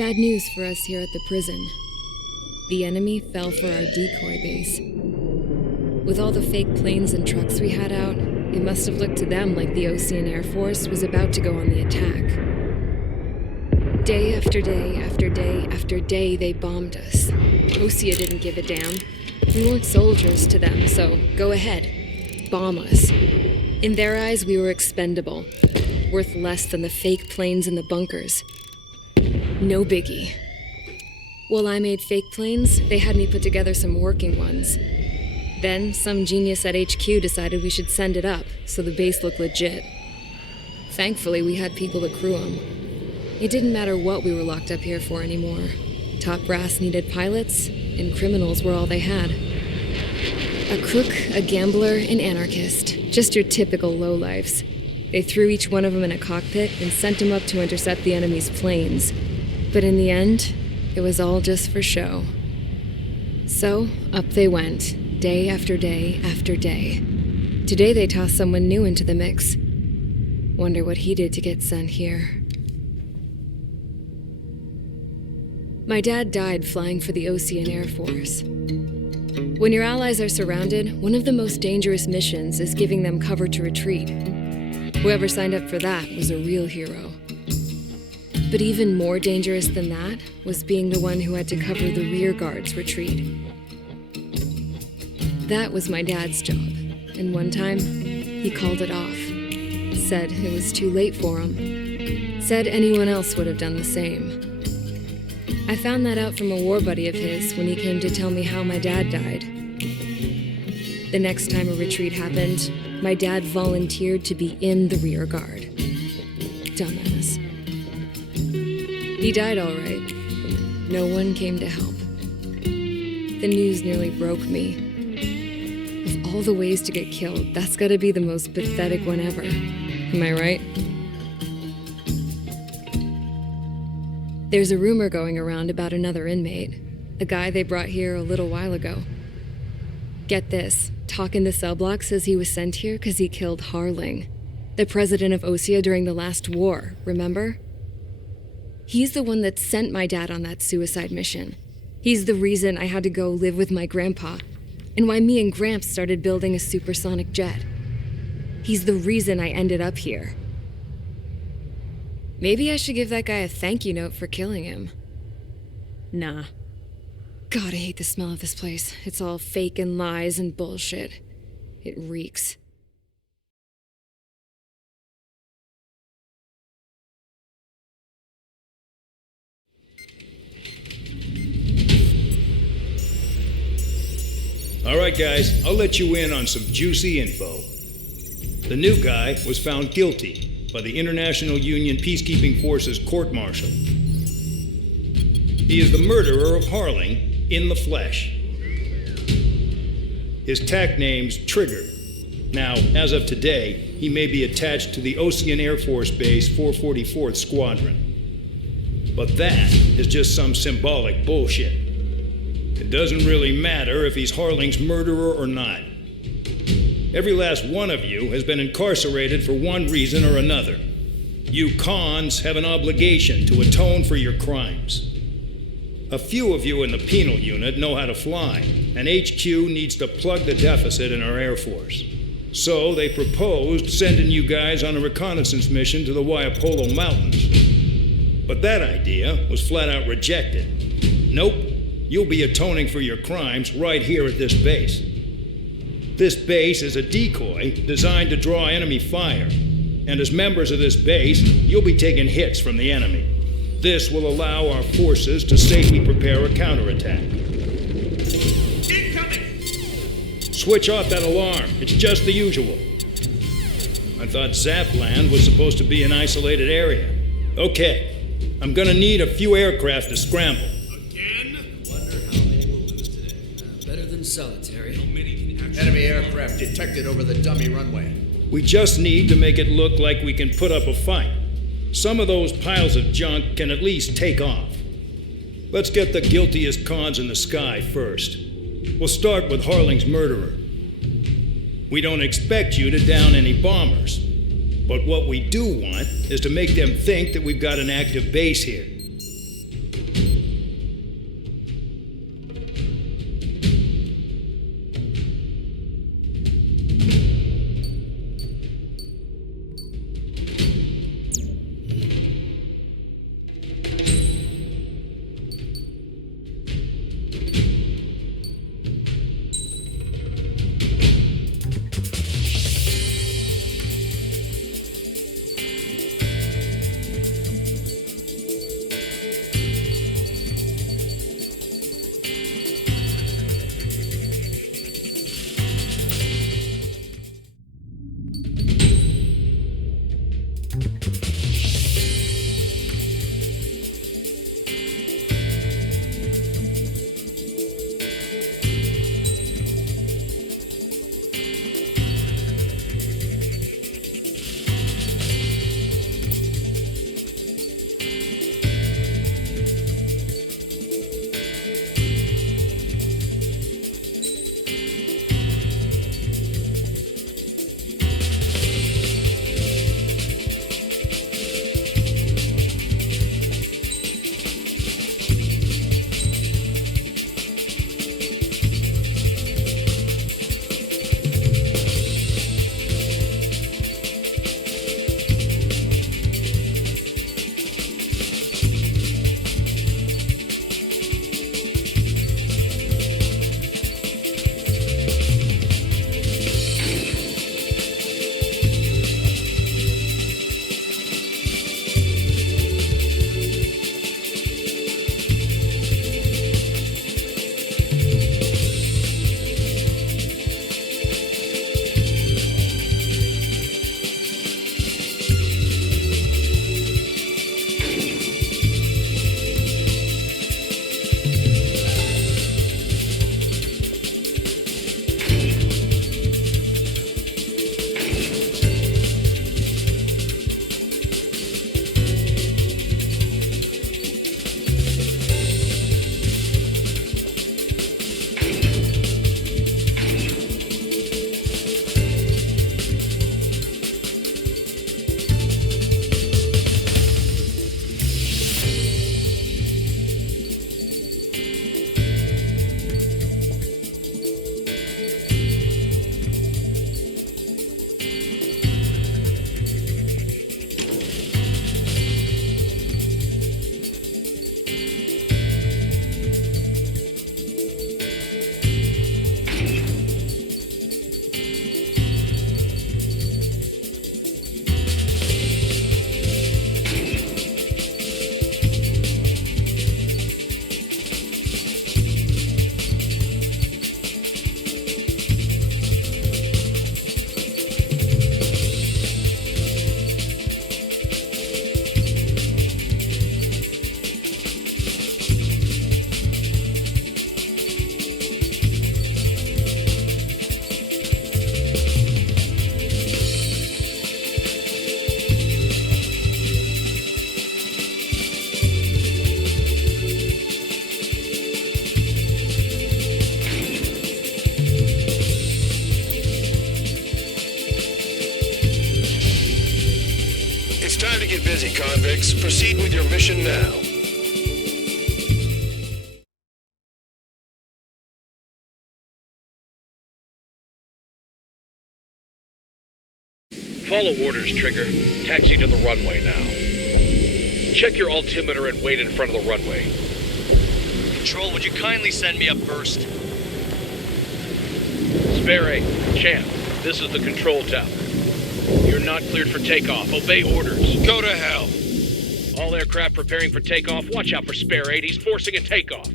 Bad news for us here at the prison. The enemy fell for our decoy base. With all the fake planes and trucks we had out, it must have looked to them like the Osean Air Force was about to go on the attack. Day after day after day after day, they bombed us. Osea didn't give a damn. We weren't soldiers to them, so go ahead. Bomb us. In their eyes, we were expendable. Worth less than the fake planes in the bunkers. No biggie. While I made fake planes, they had me put together some working ones. Then, some genius at HQ decided we should send it up, so the base looked legit. Thankfully, we had people to crew them. It didn't matter what we were locked up here for anymore. Top brass needed pilots, and criminals were all they had. A crook, a gambler, an anarchist. Just your typical lowlifes. They threw each one of them in a cockpit and sent them up to intercept the enemy's planes. But in the end, it was all just for show. So, up they went, day after day after day. Today they tossed someone new into the mix. Wonder what he did to get sent here. My dad died flying for the Osean Air Force. When your allies are surrounded, one of the most dangerous missions is giving them cover to retreat. Whoever signed up for that was a real hero. But even more dangerous than that was being the one who had to cover the rear guard's retreat. That was my dad's job, and one time, he called it off. Said it was too late for him. Said anyone else would have done the same. I found that out from a war buddy of his when he came to tell me how my dad died. The next time a retreat happened, my dad volunteered to be in the rear guard. Dumbass. He died all right. No one came to help. The news nearly broke me. Of all the ways to get killed, that's gotta be the most pathetic one ever. Am I right? There's a rumor going around about another inmate, a guy they brought here a little while ago. Get this, Talk in the cell block says he was sent here because he killed Harling, the president of Osea during the last war, remember? He's the one that sent my dad on that suicide mission. He's the reason I had to go live with my grandpa, and why me and Gramps started building a supersonic jet. He's the reason I ended up here. Maybe I should give that guy a thank you note for killing him. Nah. God, I hate the smell of this place. It's all fake and lies and bullshit. It reeks. All right, guys, I'll let you in on some juicy info. The new guy was found guilty by the International Union Peacekeeping Forces court-martial. He is the murderer of Harling in the flesh. His TAC name's Trigger. Now, as of today, he may be attached to the Osean Air Force Base 444th Squadron. But that is just some symbolic bullshit. It doesn't really matter if he's Harling's murderer or not. Every last one of you has been incarcerated for one reason or another. You cons have an obligation to atone for your crimes. A few of you in the penal unit know how to fly, and HQ needs to plug the deficit in our Air Force. So they proposed sending you guys on a reconnaissance mission to the Waiapolo Mountains. But that idea was flat out rejected. Nope. You'll be atoning for your crimes right here at this base. This base is a decoy designed to draw enemy fire, and as members of this base, you'll be taking hits from the enemy. This will allow our forces to safely prepare a counterattack. Incoming! Switch off that alarm. It's just the usual. I thought Zapland was supposed to be an isolated area. Okay, I'm gonna need a few aircraft to scramble. Solitary. Enemy aircraft detected over the dummy runway. We just need to make it look like we can put up a fight. Some of those piles of junk can at least take off. Let's get the guiltiest cons in the sky first. We'll start with Harling's murderer. We don't expect you to down any bombers. But what we do want is to make them think that we've got an active base here. busy, convicts. Proceed with your mission now. Follow orders, Trigger. Taxi to the runway now. Check your altimeter and wait in front of the runway. Control, would you kindly send me up first? Spare, Champ, this is the control tower. You're not cleared for takeoff. Obey orders. Go to hell. All aircraft preparing for takeoff. Watch out for Spare 8. He's forcing a takeoff.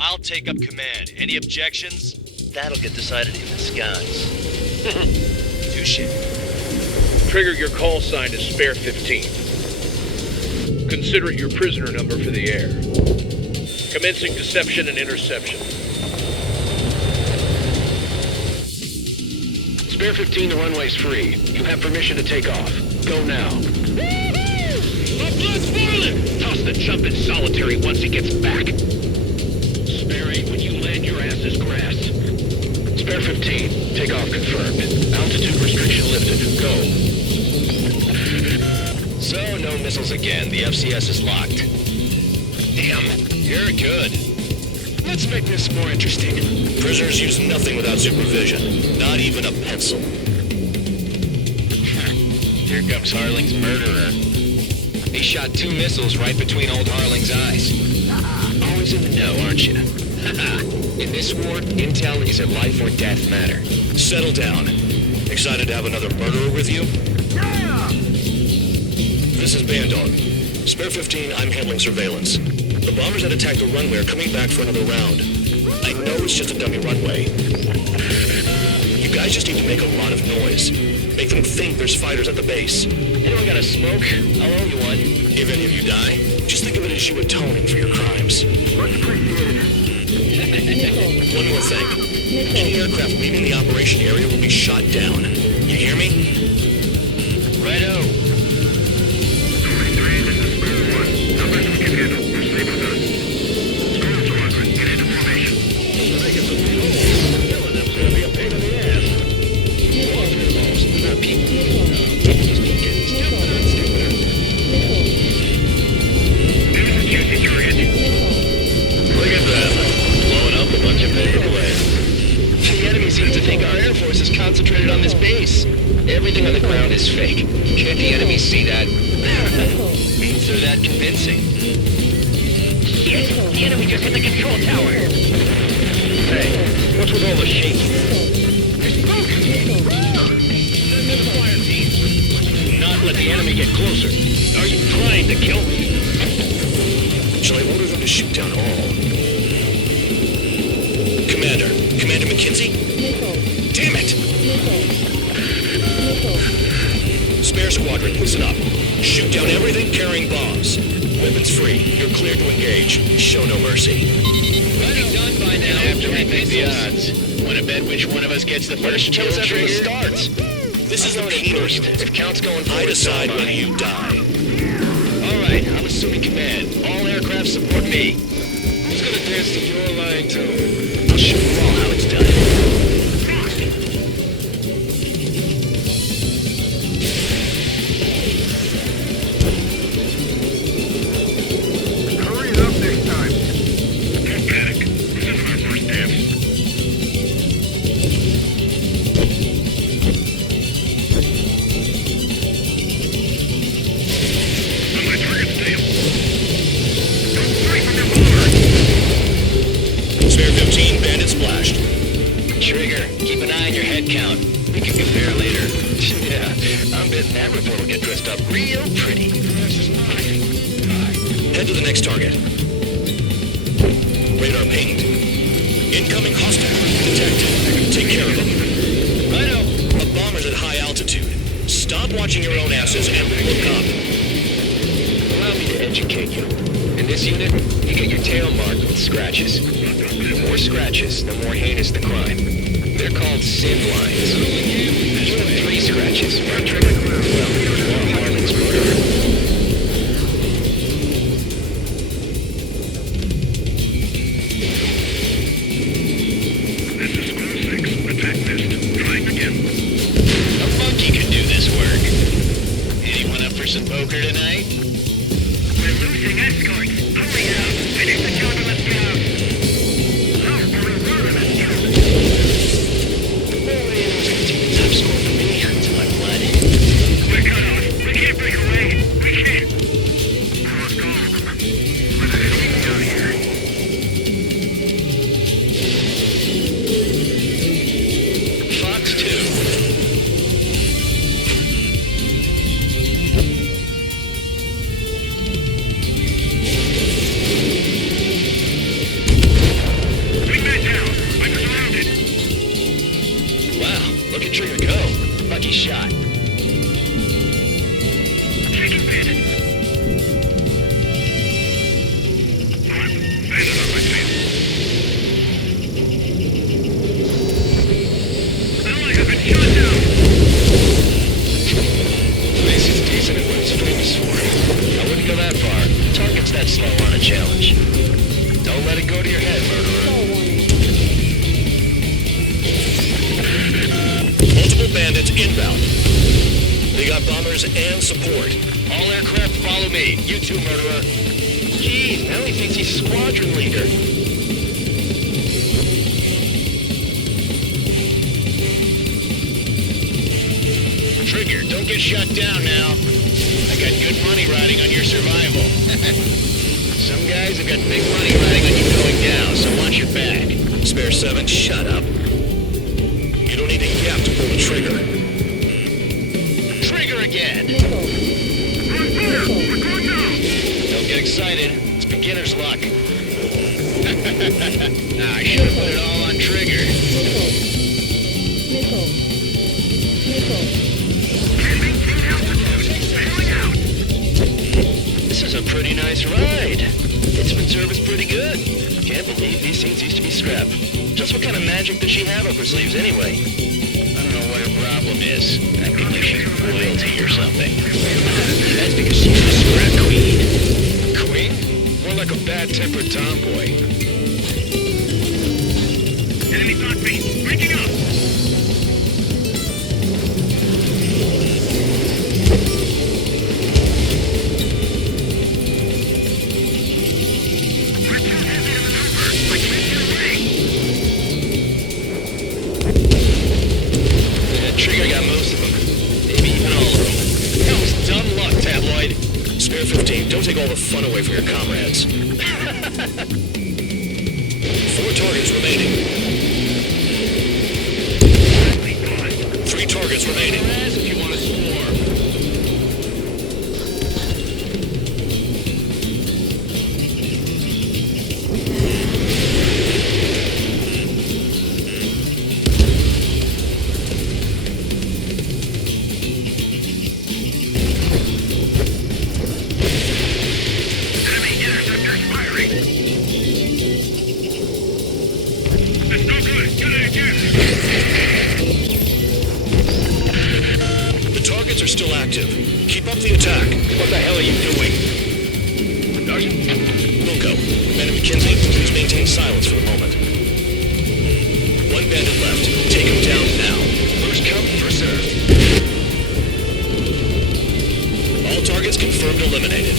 I'll take up command. Any objections? That'll get decided in the skies. Touche. Trigger, your call sign is Spare 15. Consider it your prisoner number for the air. Commencing deception and interception. Spare 15, the runway's free. You have permission to take off. Go now. Let's spoil it! Toss the chump in solitary once he gets back. Spare 8, when you land, your ass is grass. Spare 15, takeoff confirmed. Altitude restriction lifted. Go. So, no missiles again. The FCS is locked. Damn, you're good. Let's make this more interesting. Prisoners use nothing without supervision. Not even a pencil. Here comes Harling's murderer. He shot 2 missiles right between old Harling's eyes. Always in the know, aren't you? In this war, intel is a life or death matter. Settle down. Excited to have another murderer with you? Yeah! This is Bandog. Spare 15, I'm handling surveillance. The bombers that attacked the runway are coming back for another round. I know it's just a dummy runway. You guys just need to make a lot of noise. Make them think there's fighters at the base. Anyone got a smoke? I'll owe you one. If any of you die, just think of it as you atoning for your crimes. Much appreciated. One more thing. Any aircraft leaving the operation area will be shot down. You hear me? Righto. Concentrated on this base. Everything on the ground is fake. Can't the enemy see that? Means they're that convincing. Shit! The enemy just hit the control tower! Hey, what's with all the shaking? There's smoke! Fire team! Not let the enemy get closer. Are you trying to kill me? Shall I order them to shoot down all? Commander McKinsey? Damn it! Spare squadron, listen up. Shoot down everything carrying bombs. Weapons free. You're cleared to engage. Show no mercy. Running done by now. After we pick the odds. Want to bet which one of us gets the first kill after it starts? This is the penal unit. If count's going forward, I decide whether you die. All right, I'm assuming command. All aircraft support me. Who's gonna dance to your line tone? I'll show you all how it's done. Head to the next target. Radar pinged. Incoming hostile. Detected. Take care of them. Righto. A bomber's at high altitude. Stop watching your own asses and look up. Allow me to educate you. In this unit, you get your tail marked with scratches. The more scratches, the more heinous the crime. They're called sin lines. You have 3 scratches. Well, you're Harlan's murderer. Suppose poker tonight? We're losing escorts. Hurry now. Finish the job and let's get out. No, we're running us. Top score for me until I blood. We're cut off. We can't break away. We can't. Cross call. We're not getting out of here. Fox 2. Wingman down. I'm surrounded. Wow, look at Trigger go. Lucky shot. Taking bandit. Bandit on my tail. Ally has been shot down. This is decent at what it's famous for. I wouldn't go that far. Target's that slow on a challenge. Don't let it go to your head, murderer. Multiple bandits inbound. They got bombers and support. All aircraft follow me. You too, murderer. Geez, now he thinks he's squadron leader. Trigger, don't get shut down now. I got good money riding on your survival. Some guys have got big money riding on you going down, so watch your back. Spare 7, shut up. You don't need a gap to pull the trigger. Trigger again! Don't get excited. It's beginner's luck. Nah, I should have put it all on Trigger. This is a pretty nice ride. It's been serviced pretty good. Can't believe these things used to be scrap. Just what kind of magic does she have up her sleeves anyway? I don't know what her problem is. Acting like she's royalty or something. That's because she's a scrap queen. Queen? More like a bad-tempered tomboy. Enemy block base. Breaking up. We're too heavy to maneuver. I can't get away. Trigger got most of them. Maybe even all of them. That was dumb luck, Tabloid. Spare 15, don't take all the fun away from your comrades. 4 targets remaining. 3 targets remaining. If you want to swarm. Enemy interceptors firing. That's no good. Get it again. The targets are still active. Keep up the attack. What the hell are you doing? Are you? Wilco, Ben and McKenzie, please maintain silence for the moment. 1 bandit left. Take him down now. First come, first served. All targets confirmed eliminated.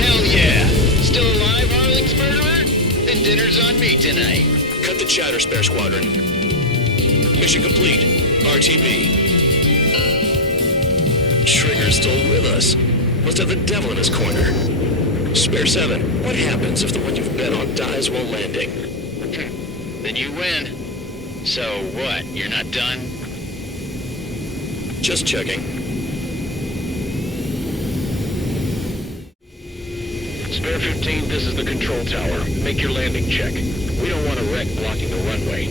Hell yeah! Still alive, Arling's murderer? Then dinner's on me tonight. Cut the chatter, Spare Squadron. Mission complete. RTB. Trigger's still with us. Must have the devil in his corner. Spare 7, what happens if the one you've bet on dies while landing? Then you win. So what, you're not done? Just checking. Spare 15, this is the control tower. Make your landing check. We don't want a wreck blocking the runway.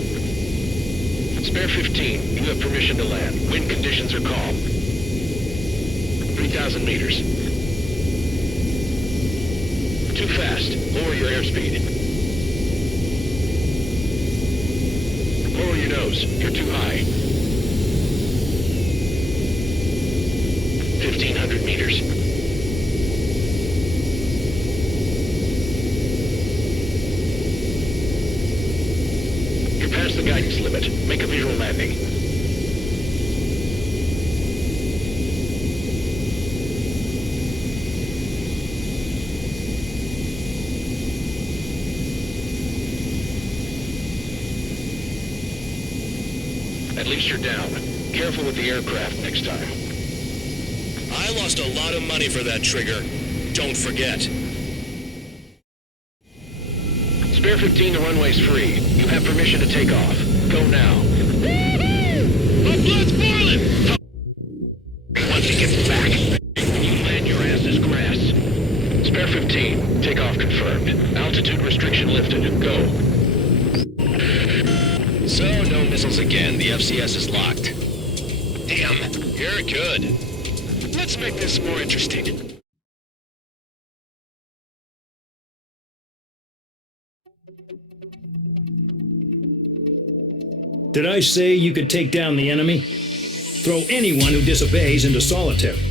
Spare 15, you have permission to land. Wind conditions are calm. 3,000 meters. Too fast. Lower your airspeed. Lower your nose. You're too high. 1,500 meters. You're past the guidance limit. Make a visual landing. At least you're down. Careful with the aircraft next time. I lost a lot of money for that trigger. Don't forget. Spare 15, the runway's free. You have permission to take off. Go now. My blood's boiling! Once he gets back, when you land, your ass is grass. Spare 15, takeoff confirmed. Altitude restriction lifted. Go. So, no missiles again. The FCS is locked. Damn, you're good. Let's make this more interesting. Did I say you could take down the enemy? Throw anyone who disobeys into solitary.